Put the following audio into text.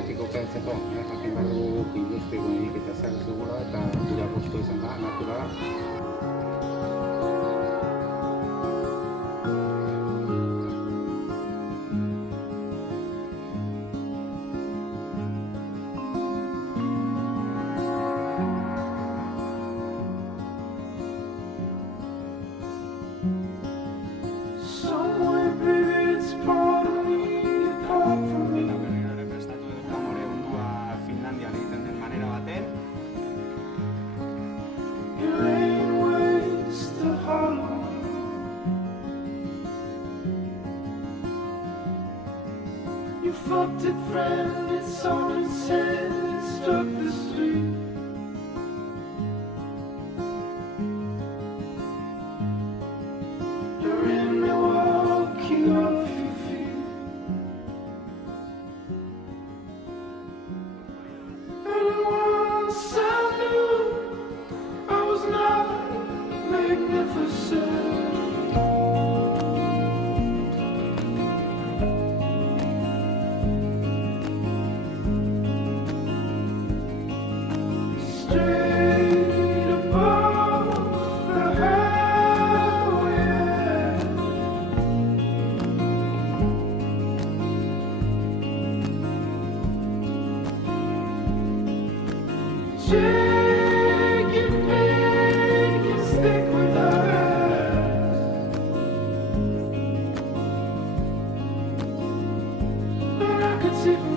batiko kentzeko, jakin behar dugu industrigunik eta zer ez dugula, eta gure apostu izan da, naturala. Somewhere, baby, it's part of me, apart from me. Eta berriro ere prestatu dut amore ondua Finlandian egiten den manera baten. Your rain waves to hollow. You fucked it, friend, it's on its head, it struck the street. You're in Milwaukee off your feet. And once I knew I was not magnificent. Straight above the highway. Jake and Pete can stick with us, but I could see from